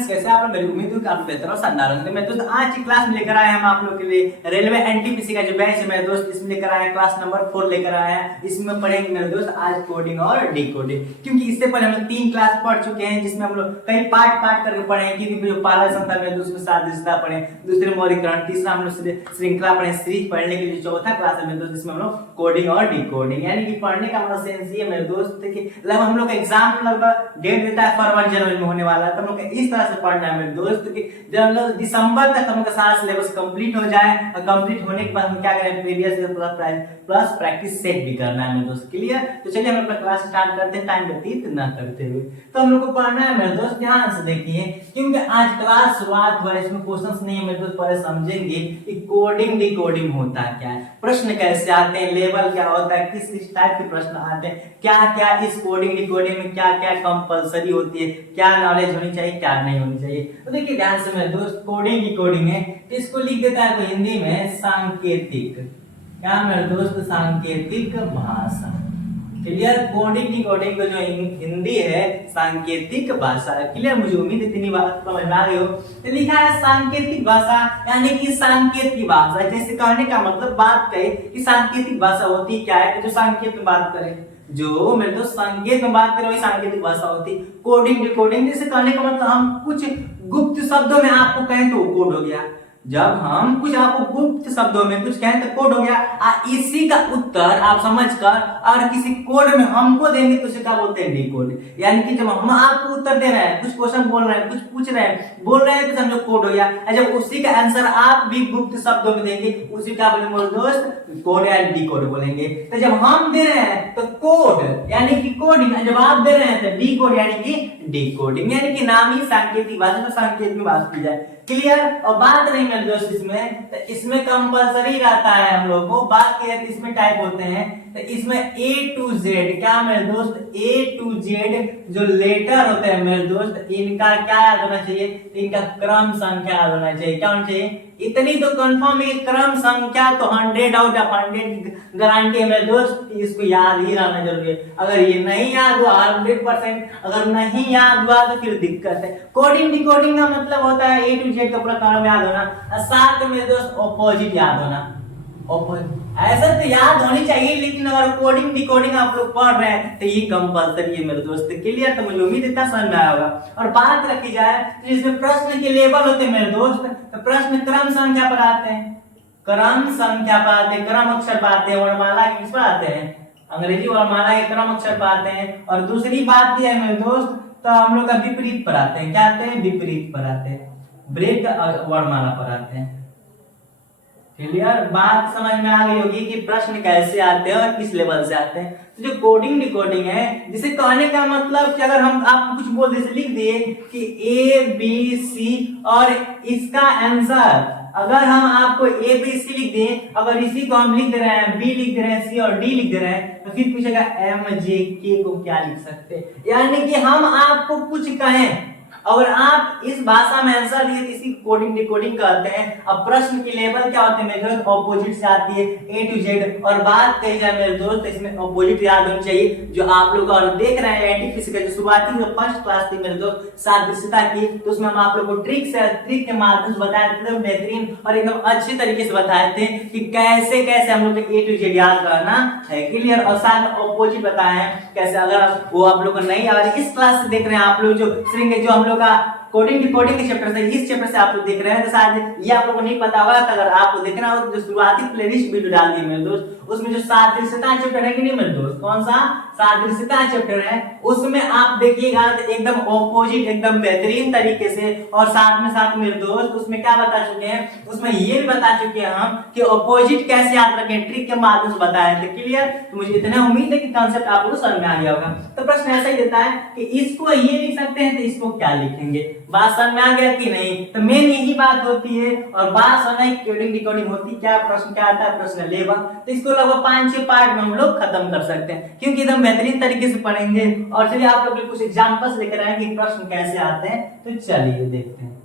Friends, कैसे आप लोग? मेरी उम्मीद है कि आप बेहतर और शानदार होंगे। मैं दोस्त आज की क्लास में लेकर आए हम आप लोग के लिए रेलवे एनटीपीसी का जो बैच है मेरे दोस्त, इसमें लेकर आए हैं क्लास नंबर 4 लेकर आए हैं। इसमें पढ़ेंगे मेरे दोस्त आज कोडिंग और डिकोडिंग, क्योंकि इससे पहले हम लोग 3 क्लास पढ़ चुके हैं जिसमें हम लोग कई पार्ट करके पढ़े हैं। क्योंकि जो पहला लेसन था मेरे दोस्त में सादृश्यता पढ़े, दूसरे मौलिकरण, तीसरा हम लोग श्रृंखला पढ़े, सीरीज पढ़ने के लिए चौथा क्लास है मेरे दोस्त जिसमें हम लोग कोडिंग और डिकोडिंग, यानी कि पढ़ने का मतलब सेंस ये मेरे दोस्त कि लगभग हम लोग का एग्जाम लगभग डेट देता है फरवरी जनवरी में होने वाला है, तो हम लोग इस तरह से पढ़ना है मेरे दोस्त कि जब हम लोग दिसंबर तक हम लोग का सारा सिलेबस कंप्लीट हो जाए, और कंप्लीट होने के बाद हम क्या करें, प्रीवियस प्लस प्रैक्टिस सेट भी करना है मेरे दोस्त। क्लियर? तो चलिए हम अपना क्लास स्टार्ट करते हैं टाइम व्यतीत ना करते हुए। तो हम लोग को पढ़ना है मेरे दोस्त, ध्यान से देखिए क्योंकि आज क्लास शुरुआत हुआ है, इसमें क्वेश्चंस नहीं है मेरे दोस्त। पहले समझेंगे कि कोडिंग डिकोडिंग होता क्या है, प्रश्न कैसे आते हैं, लेवल क्या होता है, किस किस टाइप के प्रश्न आते हैं, क्या क्या इस कोडिंग डिकोडिंग में क्या क्या कंपलसरी होती है, क्या नॉलेज होनी चाहिए, क्या नहीं होनी चाहिए। तो देखिए ध्यान से मेरे दोस्त, कोडिंग डिकोडिंग है तो इसको लिख देता है तो हिंदी में सांकेतिक, क्या मेरे दोस्त, सांकेतिक भाषा। क्लियर? कोडिंग डिकोडिंग का जो हिंदी है सांकेतिक भाषा। क्लियर? मुझे उम्मीद है इतनी बात समझ में आ गई हो। तो लिखा है सांकेतिक भाषा, यानी कि सांकेत की भाषा। जैसे कहने का मतलब बात कहे कि सांकेतिक भाषा होती क्या है, कि जो सांकेत में बात करे, जो मेरे दोस्त संकेत में बात करें वही सांकेतिक भाषा होती। कोडिंग डिकोडिंग जैसे कहने का मतलब हम कुछ गुप्त शब्दों में आपको कहें तो कोड हो गया, जब हम कुछ आपको गुप्त शब्दों में कुछ कहें तो कोड हो गया। इसी का उत्तर आप समझकर अगर किसी कोड में हमको देंगे तो उसे क्या बोलते हैं, डिकोड। यानी कि जब हम आपको उत्तर दे रहे हैं, कुछ क्वेश्चन बोल रहे हैं, कुछ पूछ रहे हैं, बोल रहे हैं तो समझो कोड हो गया। जब उसी का आंसर आप भी गुप्त शब्दों में देंगे उसी क्या बोलेंगे दोस्त, कोड या डिकोड बोलेंगे। तो जब हम दे रहे हैं तो कोड यानी कि कोडिंग, जब आप दे रहे हैं तो डिकोड यानी कि डिकोडिंग, यानी कि नाम ही सांकेतिक भाषा में सांकेत में बात की जाए। क्लियर? और बात नहीं मेरे दोस्त इसमें, तो इसमें कंपलसरी रहता है हम लोग को। बात की जाए तो इसमें टाइप होते हैं, तो इसमें A to Z, क्या मेरे दोस्त, A to Z जो लेटर होते हैं मेरे दोस्त, इनका क्या याद होना चाहिए, इनका क्रम संख्या याद होना चाहिए। क्या होना चाहिए? इतनी तो कंफर्म है, क्रम संख्या तो 100 आउट ऑफ 100 गारंटी है मेरे दोस्त, इसको याद ही रहना जरूरी है। अगर ये नहीं याद हुआ 100%, अगर नहीं याद हुआ तो फिर दिक्कत है। कोडिंग डिकोडिंग का मतलब होता है A to Z का पूरा क्रम याद होना, साथ में मेरे दोस्त ऑपोजिट याद होना। ऐसा तो याद होनी चाहिए, लेकिन अगर कोडिंग डिकोडिंग आप लोग पढ़ रहे हैं तो ये कंपलसरी है मेरे दोस्त। क्लियर? तो मुझे उम्मीद इतना समझ में आया होगा। और बात रखी जाए तो इसमें प्रश्न के लेवल होते हैं मेरे दोस्त, तो प्रश्न क्रम संख्या पर आते हैं, क्रम संख्या पर आते हैं, क्रम अक्षर पर आते हैं, वर्णमाला के किस पर आते हैं, अंग्रेजी वर्णमाला के क्रम अक्षर पर आते हैं। और दूसरी बात यह है मेरे दोस्त, तो हम लोग का विपरीत पर आते हैं। क्या आते हैं? विपरीत पर आते हैं, ब्रेक वर्णमाला पर आते हैं। क्लियर? बात समझ में आ गई होगी कि प्रश्न कैसे आते हैं और किस लेवल से आते हैं। तो जो कोडिंग डिकोडिंग है, जिसे कहने का मतलब कि अगर हम आप कुछ बोल जैसे लिख दिए कि A B C और इसका आंसर, अगर हम आपको ABC लिख दें, अगर इसी को हम लिख दे रहे हैं, B लिख दे रहे हैं, C और D लिख दे रहे हैं, तो फिर पूछेगा MJK को क्या लिख सकते हैं। यानी कि हम आपको कुछ कहें, अगर आप इस भाषा में आंसर दिए तो इसी कोडिंग डिकोडिंग कहते हैं। अब प्रश्न की लेवल क्या होते हैं मेरे दोस्त, ऑपोजिट से आती है A to Z। और बात कही जाए मेरे दोस्त, इसमें ऑपोजिट याद होनी चाहिए। जो आप लोग और देख रहे हैं एनटीपीसी का जो शुरुआती जो फर्स्ट क्लास थी मेरे दोस्त सादृश्यता की, तो उसमें हम आप लोग को ट्रिक के माध्यम से बताए थे, एकदम बेहतरीन और एकदम अच्छे तरीके से बताए थे कि कैसे कैसे हम लोग को A to Z याद करना है। क्लियर? और साथ में ऑपोजिट बताए हैं कैसे, अगर वो आप लोग को नहीं आ रही, इस क्लास से देख रहे हैं आप लोग जो श्रृंखला जो हम लोग का कोडिंग डिकोडिंग के चैप्टर से, इस चैप्टर से आप लोग देख रहे हैं, तो शायद ये आप लोगों को नहीं पता होगा। तो अगर आपको देखना हो तो जो शुरुआती प्लेलिस्ट वीडियो डाल दी मेरे दोस्त, उसमें जो सादृश्यता चैप्टर है कि नहीं मेरे दोस्त, कौन सा सादृश्यता चैप्टर है, उसमें आप देखिएगा तो एकदम ऑपोजिट, एकदम बेहतरीन तरीके से। और साथ मेरे दोस्त उसमें क्या बता चुके हैं, उसमें ये भी बता चुके हैं हम कि ऑपोजिट कैसे याद रखें, ट्रिक के माध्यम से बताया थे। क्लियर? तो मुझे इतना उम्मीद है कि कांसेप्ट आप लोगों को समझ में आ गया होगा। तो प्रश्न ऐसा ही देता है कि इसको ये लिख सकते हैं तो इसको क्या लिखेंगे। बात समझ में आ गया कि नहीं? तो मेन यही बात होती है। और बात समझना है कोडिंग डिकोडिंग होती क्या, प्रश्न क्या आता है, प्रश्न लेवल। तो इसको लगभग 5-6 पार्ट में हम लोग खत्म कर सकते हैं, क्योंकि एकदम बेहतरीन तरीके से पढ़ेंगे। और चलिए आप लोग कुछ एग्जांपल्स लेकर आए कि प्रश्न कैसे आते हैं, तो चलिए देखते हैं।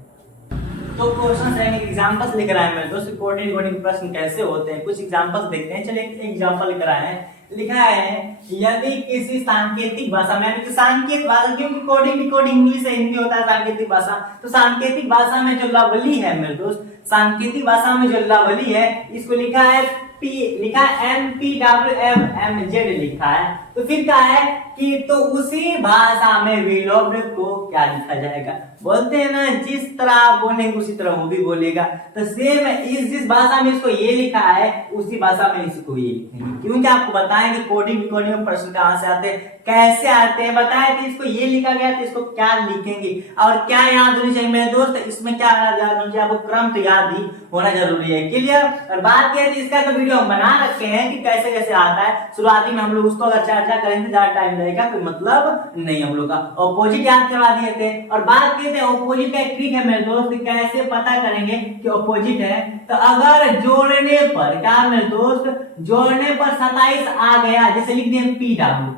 तो क्वेश्चंस रहेंगे, एग्जांपल्स लेकर आए मेरे दोस्त, कोडिंग प्रश्न कैसे होते हैं, कुछ एग्जांपल्स देखते हैं। चलिए एक एग्जांपल लेकर आए हैं लिखा है यदि किसी सांकेतिक भाषा में, यानी कि सांकेतिक भाषा, क्योंकि कोडिंग डिकोडिंग इंग्लिश है, हिंदी होता है सांकेतिक भाषा, तो सांकेतिक भाषा में जो लवली है मेरे दोस्त, सांकेतिक भाषा में जो लवली है, इसको लिखा है लिखा है MPWMMZ लिखा है। तो फिर क्या है कि तो उसी भाषा में विलोप्य को क्या लिखा जाएगा, बोलते हैं ना जिस तरह आप बोलेंगे उसी तरह वो भी बोलेगा। तो सेम जिस भाषा में इसको ये लिखा है उसी भाषा में इसको ये लिखेंगे, क्योंकि आपको बताएंगे कोडिंग डिकोडिंग में प्रश्न कहाँ से आते हैं, कैसे आते हैं, बताए थे इसको ये लिखा गया तो इसको क्या लिखेंगे और क्या याद होनी चाहिए मेरे दोस्त, इसमें क्या याद होनी चाहिए, आपको क्रम तो याद ही होना जरूरी है। क्लियर। और बात किया इसका तो वीडियो हम बना रखे हैं कि कैसे कैसे आता है, शुरुआती में हम लोग उसको अगर चर्चा करेंगे ज्यादा टाइम लगेगा, कोई मतलब नहीं हम लोग का। ऑपोजिट याद करवा दिए थे और बात किए थे ऑपोजिट का ट्रिक है मेरे दोस्त, कैसे पता करेंगे कि ऑपोजिट है। तो अगर जोड़ने पर क्या मेरे दोस्त, जोड़ने पर 27 आ गया, जैसे लिख दिए PW,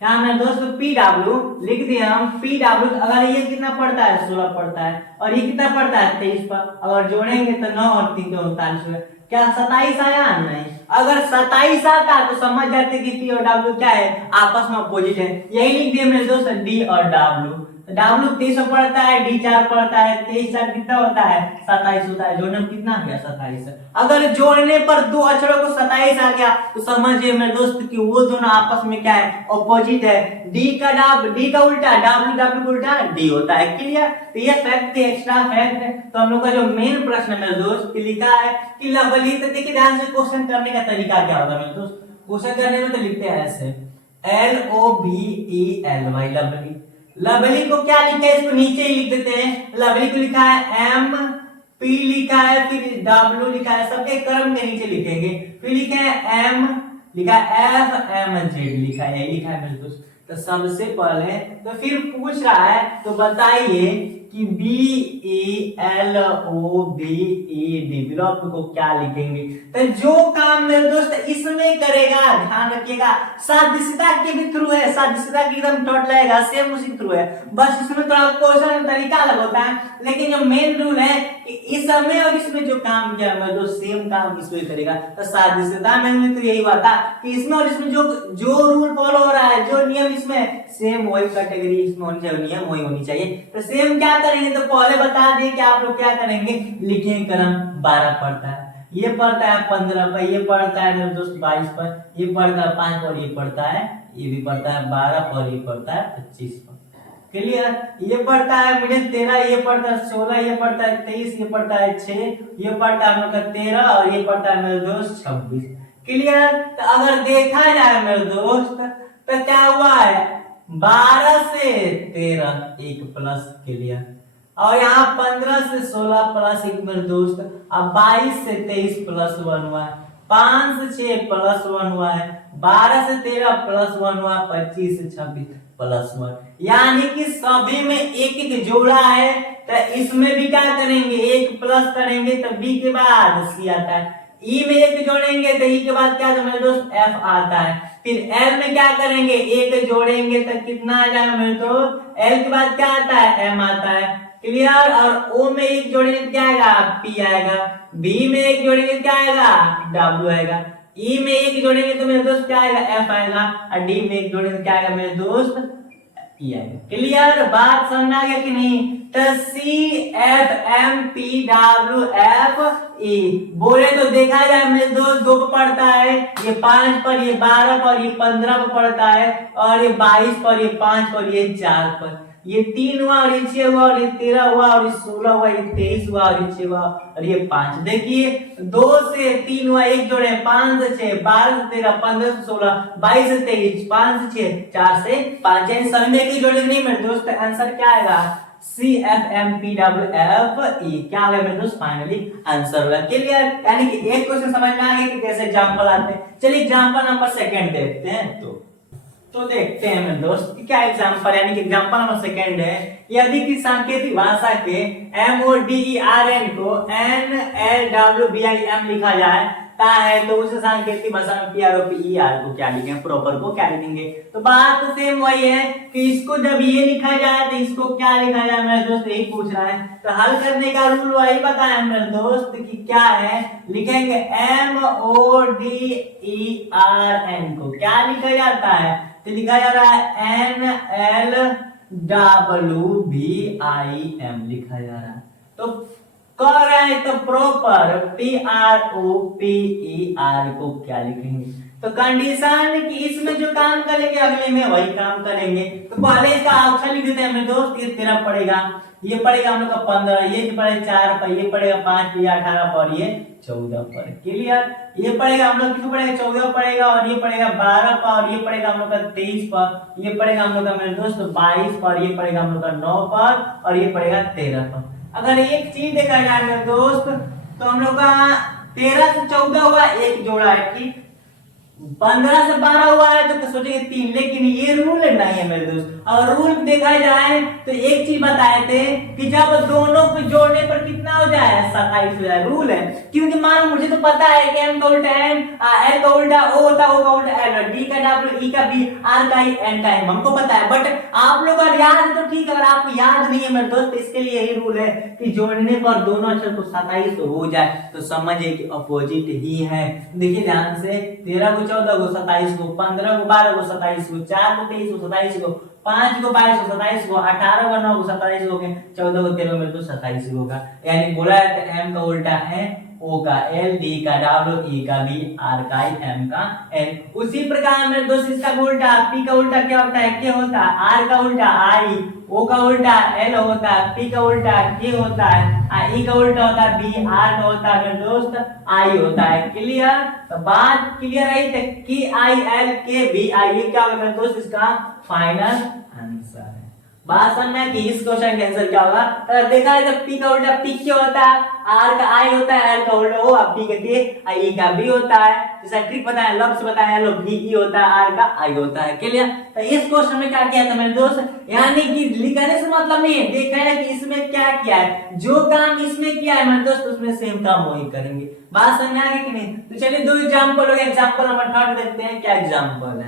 क्या मेरे दोस्त PW लिख दिए हम PW, अगर ये कितना पड़ता है 16 पड़ता है और ये कितना पड़ता है 23 पर, अगर जोड़ेंगे तो 9 और 3 तो 39, क्या 27 आया नहीं, अगर 27 आता तो समझ जाते कि P और W क्या है, आपस में अपोजिट है। यही लिख दिए मेरे दोस्त D और W, W 23 पड़ता है, D 4 पड़ता है, 23 4 कितना होता है 27 होता है, जोड़ने में कितना आ गया 27। अगर जोड़ने पर दो अक्षरों को 27 आ गया तो समझिए मेरे दोस्त कि वो दोनों आपस में क्या है, ऑपोजिट है। D का उल्टा W का उल्टा D होता है। क्लियर। तो ये फैक्ट थे, एक्स्ट्रा फैक्ट है। तो हम लोग का जो मेन प्रश्न है मेरे दोस्त लिखा है कि लवली, तो देखिए ध्यान से क्वेश्चन करने का तरीका क्या होगा मेरे दोस्त, क्वेश्चन करने में तो लिखते हैं ऐसे LOVELY लवली, लवली को क्या लिखा है, इसको नीचे ही लिख देते हैं। लवली को लिखा है MP लिखा है, फिर W लिखा है, सबके क्रम के नीचे लिखेंगे। फिर लिखे हैं M, लिखा है FMZ लिखा है, यही लिखा है मेरे दोस्त। तो सबसे पहले तो फिर पूछ रहा है, तो बताइए कि BELOVED विलोप को क्या लिखेंगे। तो जो काम मेरे दोस्त इसमें करेगा, ध्यान रखिएगा, सादृश्यता के भी थ्रू है, सादृश्यता की एकदम टॉट लगेगा, सेम उसी थ्रू है, बस इसमें थोड़ा क्वेश्चन तरीका अलग होता है, लेकिन जो मेन रूल है कि इसमें और इसमें जो काम किया मेरे दोस्त सेम काम इसमें करेगा। तो सादृश्यता में तो यही बात है कि इसमें और इसमें जो रूल फॉलो हो रहा है, जो नियम इसमें सेम वही कैटेगरी इसमें होनी चाहिए, नियम वही होनी चाहिए। तो सेम क्या करेंगे, तो पहले बता दिए कि आप लोग क्या करेंगे, लिखेंगे क्रम 12 पढ़ता है, ये पढ़ता है 15 पर, ये पढ़ता है मेरे दोस्त 22 पर, ये पढ़ता है 5 पर, ये पढ़ता है, ये भी पढ़ता है 12 पर, ये पढ़ता है 25 पर। क्लियर। ये पढ़ता है मुझे 13, ये पढ़ता है 16, ये पढ़ता है 23, ये पढ़ता है 6, ये पढ़ता है मेरे 13 और ये पढ़ता है मेरे दोस्त 26। क्लियर। तो अगर देखा जाए मेरे दोस्त तो क्या हुआ है, 12 से 13 एक प्लस। क्लियर। और यहाँ 15 से 16 प्लस एक मेरे दोस्त, अब 22 से 23 प्लस 1 हुआ है, 5 से 6 प्लस 1 हुआ है, 12 से 13 प्लस 1 हुआ, 25 से 26 प्लस 1, यानी कि सभी में एक एक जोड़ा है। तो इसमें भी क्या करेंगे, एक प्लस करेंगे तो बी के बाद सी आता है, ई में एक जोड़ेंगे तो ई के बाद क्या मेरे दोस्त एफ आता है, फिर एल में क्या करेंगे, एक जोड़ेंगे तो कितना आ जाएगा मेरे दोस्त, एल के बाद क्या आता है, एम आता है। क्लियर। और ओ में एक जोड़ेंगे क्या आएगा, पी आएगा, बी में एक जोड़ेंगे क्या आएगा, डब्ल्यू आएगा, ई में एक जोड़ेंगे तो मेरे दोस्त क्या आएगा, एफ आएगा, और डी में एक जोड़ेंगे क्या आएगा मेरे दोस्त, ई आएगा। क्लियर। बात समझ आ गया कि नहीं। तो CFMPWFE बोले तो देखा जाए मेरे दोस्त 2 पर पढ़ता है, ये 5 पर, ये 12 पर, ये 15 पर पढ़ता है, और ये 22 पर, ये 5 पर, ये 4 पर, ये 3 हुआ और ये 6 हुआ और ये 13 हुआ और ये 16 हुआ, ये 23 हुआ और ये 6 हुआ और ये 5। देखिए 2 से 3 हुआ, एक जोड़े 5 से 6, 12 से 13, 15 से 16, 22 से 23, 5 से 6, 4 से 5, यानी सभी में एक जोड़े नहीं मेरे दोस्त। आंसर क्या आएगा, CFMPWFE क्या होगा मेरे दोस्त, फाइनली आंसर होगा। क्लियर। यानी कि एक क्वेश्चन समझ में आ गया कि कैसे एग्जांपल आते हैं। चलिए एग्जांपल नंबर 2 देखते हैं। तो देखते हैं मेरे दोस्त क्या एग्जांपल, यानी कि एग्जांपल नंबर 2 है, यदि किसी सांकेतिक भाषा के MODERN को NLWBIM लिखा जाए ता है तो उस सांकेतिक भाषा में P R O P E R को क्या लिखेंगे, प्रॉपर को क्या लिखेंगे। तो बात तो सेम वही है कि इसको जब ये लिखा जाए तो इसको क्या लिखा जाए मेरे दोस्त, यही पूछ रहा है। तो हल करने का रूल वही बताया मेरे दोस्त कि क्या है, लिखेंगे M O D E R N को क्या लिखा जाता है, तो लिखा जा रहा है N L W B I M लिखा जा रहा है। तो कर रहे हैं तो proper P R O P E R को क्या लिखेंगे। तो कंडीशन कि इसमें जो काम करेंगे अगले में वही काम करेंगे। तो पहले इसका ऑप्शन लिख देते हैं मेरे दोस्त, ये 13 पड़ेगा, ये पड़ेगा हम लोग का 15, ये पड़ेगा 4 पर, ये पड़ेगा 5 पर, 18 पर, ये 14 पर। क्लियर, ये पड़ेगा हम लोग कितना पड़ेगा 14 पड़ेगा, और ये पड़ेगा 12 पर, और ये पड़ेगा हम लोग का 23 पर, ये पड़ेगा हम लोग का मेरे दोस्त 22 पर, ये पड़ेगा हम लोग का 9 पर, और ये पड़ेगा 13 पर। अगर एक चीज देखा जाए मेरे दोस्त तो हम लोग का 13 से 14 हुआ, एक जोड़ा है, ठीक। 15 से 12 हुआ है तो सोचेंगे 3, लेकिन ये रूल नहीं है मेरे दोस्त। और रूल देखा जाए तो एक चीज बताए थे कि जब दोनों को जोड़ने पर कितना हो जाए 27 हो जाए, रूल है। क्योंकि मान मुझे तो पता है कि एम का उल्टा एम, एल का उल्टा ओ होता है, ओ का उल्टा एल, डी का डब्ल्यू, ई का बी, आर का ई, एन का एम, हमको पता है। बट आप लोग अगर याद है तो ठीक है, अगर आपको याद नहीं है मेरे दोस्त, इसके लिए यही रूल है कि जोड़ने पर दोनों अक्षर को 27 हो जाए तो समझिए कि अपोजिट ही है। देखिए ध्यान से, 13 को 14 को 27 को, 15 को 12 को 27 को, 4 को 23 को 27 को, 5 को 22 को 27 को, 18 को 9 को 27 को, 14 को 13 में तो 27 होगा। यानी बोला है एम का उल्टा है ओ का एल, डी का डब्ल्यू, ई का बी, आर का ई, एम का एन। उसी प्रकार मेरे दोस्त इसका उल्टा, पी का उल्टा क्या होता है, के होता है, आर का उल्टा आई, ओ का उल्टा एल होता है, पी का उल्टा के होता है, ई का उल्टा होता है बी, आर का होता है मेरे दोस्त आई होता है। क्लियर, तो बात क्लियर है कि आई एल के बी आई, ये क्या होगा मेरे दोस्त इसका फाइनल आंसर है। बात समझना कि इस क्वेश्चन का आंसर क्या होगा। तो देखा है जब पी का उल्टा पी क्या होता है, आर का आई होता है, एल का उल्टा ओ, पी का के, ई का बी होता है। जैसा ट्रिक बताया, लफ्ज बताया, लो बी ई होता है, आर का आई होता है। क्लियर, तो इस क्वेश्चन में क्या किया था मेरे दोस्त, यानी कि लिखने से मतलब नहीं है, देखा है कि इसमें क्या किया है, जो काम इसमें किया है मेरे दोस्त उसमें सेम काम वही करेंगे। बात समझ आ गई कि नहीं। तो चलिए 2 एग्जांपल हो गए, एग्जांपल नंबर 3 देखते हैं क्या एग्जांपल है।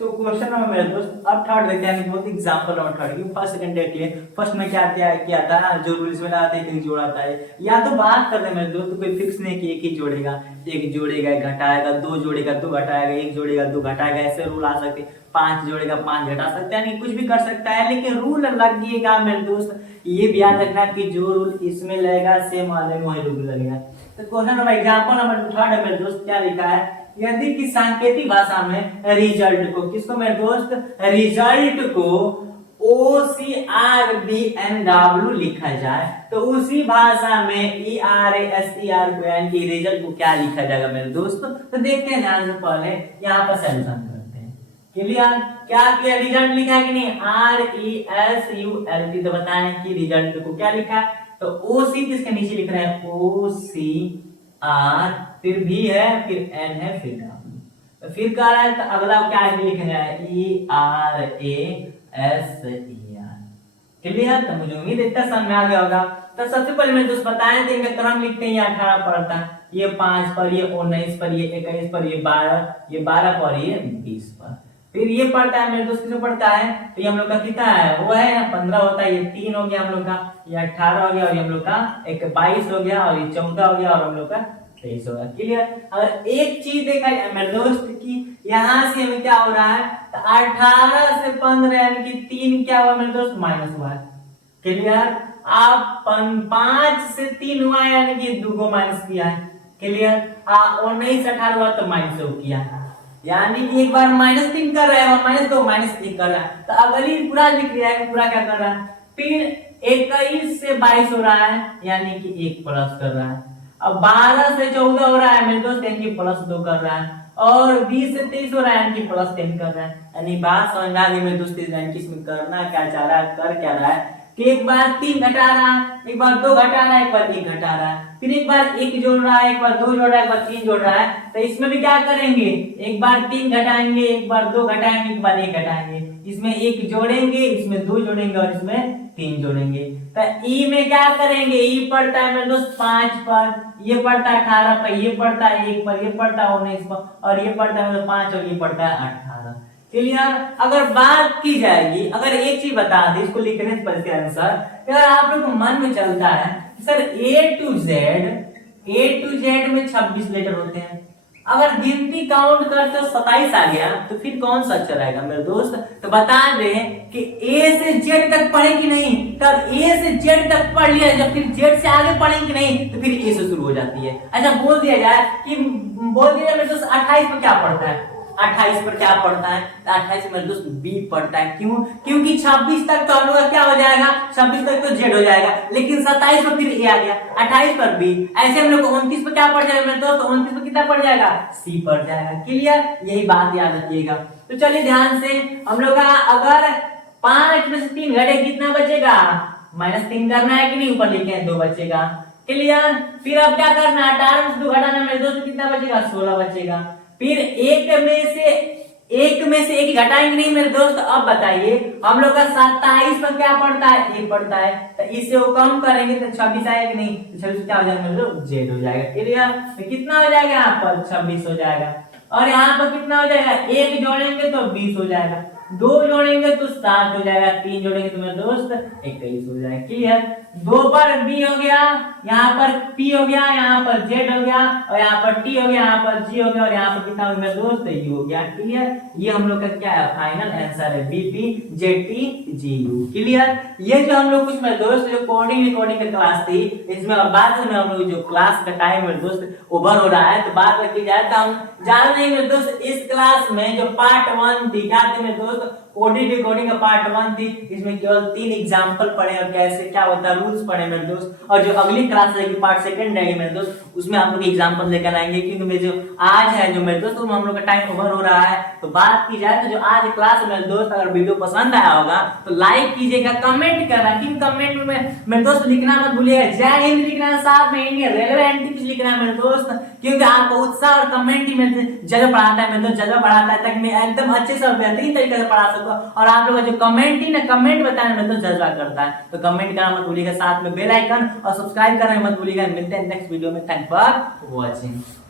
तो क्वेश्चन नंबर मेरे दोस्त अब 3 देखते हैं, बहुत एग्जांपल नंबर 3 की फर्स्ट सेकंड देख लिए। फर्स्ट में क्या किया था, जो रूल्स में लाते हैं, एक जोड़ाता है, या तो बात कर रहे हैं मेरे दोस्त, तो कोई फिक्स नहीं कि एक ही जोड़ेगा, एक जोड़ेगा एक घटाएगा, 2 जोड़ेगा 2 घटाएगा, 1 जोड़ेगा 2 घटाएगा, ऐसे रूल आ सकते हैं। 5 जोड़ेगा 5 घटा सकता है, नहीं कुछ भी कर सकता है, लेकिन रूल लगेगा मेरे दोस्त। ये भी याद रखना कि जो रूल इसमें लगेगा सेम वाले में वही रूल लगेगा। तो क्वेश्चन नंबर एग्जांपल नंबर 3 मेरे दोस्त क्या लिखा है, यदि कि सांकेतिक भाषा में रिजल्ट को, किसको मेरे दोस्त, रिजल्ट को OCRBNW लिखा जाए तो उसी भाषा में ERASER को यानी कि रिजल्ट को क्या लिखा जाएगा मेरे दोस्त। तो देखते हैं ध्यान से, पहले यहाँ पर सॉल्यूशन करते हैं। क्लियर, क्या किया, रिजल्ट लिखा है कि नहीं, RESULT, तो बताएं कि रिजल्ट को क्या लिखा है। तो OC किसके नीचे लिख रहे हैं, OCR, फिर भी है, फिर एन है, फिर डब्ल्यू, तो फिर कह रहा है तो अगला क्या है लिखेंगे ERASER। क्लियर, तो मुझे उम्मीद इतना समझ में आ गया होगा। तो सबसे पहले मैं दोस्त बताए थे इनका क्रम लिखते हैं, ये 18 पढ़ता है, ये 5 पर, ये 19 पर, ये 21 पर, ये 12 पर, ये 20 पर, फिर ये पढ़ता है मेरे दोस्त किसको पढ़ता है, तो ये हम लोग का कितना है, वो है 15 होता है, ये 3 हो गया हम लोग का, ये 18 हो गया, और ये हम लोग का 22 हो गया, और ये 14 हो गया, और हम लोग का 23 होगा। क्लियर, अगर एक चीज देखा जाए मेरे दोस्त की, यहाँ से हमें क्या हो रहा है, तो 18 से 15 यानी कि 3 क्या हुआ मेरे दोस्त, माइनस हुआ है। क्लियर, आप 5 से 3 हुआ है यानी कि 2 को माइनस किया है। क्लियर, 19 18 हुआ तो माइनस 2 किया, यानी कि एक बार -3 कर रहा है, -2 -3 कर रहा है। तो अगली पूरा लिख लिया है, पूरा क्या कर रहा है, फिर 21 से 22 हो रहा है यानी कि 1 प्लस कर रहा है। अब 12 से 14 हो रहा है मेरे दोस्त यानी कि +2 कर रहा है, और 20 से 23 हो रहा है यानी कि +10 कर रहा है। यानी बात समझ में आ गई मेरे दोस्त, यानी कि इसमें करना क्या चाह रहा है, कर क्या रहा है, कि एक बार 3 घटा रहा है, एक बार 2 घटा रहा है, एक बार 1 घटा रहा है, फिर एक बार 1 जोड़ रहा है, एक बार 2 जोड़ रहा है, एक बार 3 जोड़ रहा है। तो इसमें भी क्या करेंगे, एक बार 3 घटाएंगे, एक बार 2 घटाएंगे, एक बार 1 घटाएंगे, इसमें 1 जोड़ेंगे, इसमें 2 जोड़ेंगे और इसमें 3 जोड़ेंगे। तो ई में क्या करेंगे, ई पड़ता है मेरे दोस्त 5 पर, ये पड़ता है 18 पर, ये पड़ता है 1 पर, ये पड़ता है 19 पर, और ये पड़ता है मतलब 5 और ये पड़ता है 18। क्लियर। अगर बात की जाएगी, अगर एक चीज बता दी इसको लिखने से पहले आंसर, अगर आप लोग को मन में चलता है सर ए टू जेड में 26 लेटर होते हैं, अगर गिनती काउंट करते 27 आ गया तो फिर कौन सा अक्षर आएगा मेरे दोस्त। तो बता दें कि ए से जेड तक पढ़े कि नहीं, तब ए से जेड तक पढ़ लिया, जब फिर जेड से आगे पढ़े कि नहीं तो फिर ए से शुरू हो जाती है। अच्छा बोल दिया जाए कि मेरे दोस्त 28 पर क्या पढ़ता है, 28 पर क्या पढ़ता है, 28 मेरे दोस्त बी पढ़ता है। क्यों, क्योंकि 26 तक तो हम लोग का क्या हो जाएगा, 26 तक तो जेड हो जाएगा, लेकिन 27 पर फिर ए आ गया, 28 पर बी, ऐसे हम लोग 29 पर क्या पढ़ जाएगा मेरे दोस्त, 29 पर कितना पढ़ जाएगा, सी पढ़ जाएगा। क्लियर, यही बात याद रखिएगा। तो चलिए ध्यान से हम लोग का अगर 5 में से 3 घटे कितना बचेगा, -3 करना है कि नहीं, ऊपर लिखे हैं 2 बचेगा। क्लियर। फिर अब क्या करना है, 18 में से 2 घटाना मेरे दोस्त कितना बचेगा, 16 बचेगा। फिर एक में से एक घटाएंगे नहीं मेरे दोस्त। अब बताइए हम लोग का 27 पर क्या पड़ता है, ए पड़ता है, तो इससे वो कम करेंगे तो 26 आएगा कि नहीं, तो 26 क्या हो जाएगा मेरे दोस्त, जेड हो जाएगा। क्लियर। तो कितना हो जाएगा यहाँ पर 26 हो जाएगा, और यहाँ पर कितना हो जाएगा, 1 जोड़ेंगे तो 20 हो जाएगा, 2 जोड़ेंगे तो 7 हो जाएगा, 3 जोड़ेंगे तो मेरे दोस्त 21 हो जाएगा। क्लियर। 2 पर बी हो गया, यहाँ पर पी हो गया, यहाँ पर जेड हो गया, और यहाँ पर टी हो गया, यहाँ पर जी हो गया, और यहाँ पर कितना हो गया दोस्त, यू हो गया। क्लियर। ये हम लोग का क्या है, फाइनल आंसर है, BP Z T G you. Clear. ये जो हम लोग कुछ मेरे दोस्त जो कोडिंग रिकॉर्डिंग की क्लास थी, इसमें और बाद में हम लोग जो क्लास का टाइम मेरे दोस्त ओवर हो रहा है, तो बात रखी जाए तो हम जान रहे मेरे दोस्त इस क्लास में जो पार्ट 1 थी, क्या थी मेरे दोस्त, कोडिंग रिकॉर्डिंग का पार्ट 1 थी। इसमें केवल 3 एग्जांपल पढ़े और कैसे क्या होता है रूल्स पढ़े मेरे दोस्त। और जो अगली क्लास रहेगी पार्ट 2 रहेगी मेरे दोस्त, उसमें आप लोग एग्जांपल लेकर आएंगे, क्योंकि मेरे जो आज है जो मेरे दोस्त हम लोग का टाइम ओवर हो रहा है। तो बात की जाए तो जो आज क्लास है मेरे दोस्त, अगर वीडियो पसंद आया होगा तो लाइक कीजिएगा, कमेंट करना, क्योंकि कमेंट में मेरे दोस्त लिखना मत भूलिएगा, जय हिंद लिखना है, साथ में इंडियन रेलवे एनटीपीसी लिखना है मेरे दोस्त, क्योंकि आपको उत्साह और कमेंट ही मेरे जगह पढ़ाता है मेरे दोस्त, जगह बढ़ाता है, ताकि मैं एकदम अच्छे से और बेहतरीन तरीके से पढ़ा सकूं। और आप लोग जो कमेंट ही ना कमेंट बताने में तो जज्बा करता है, तो कमेंट करना मत भूलिएगा, साथ में बेल आइकन और सब्सक्राइब करना मत भूलिएगा। मिलते हैं नेक्स्ट वीडियो में। Thank for watching.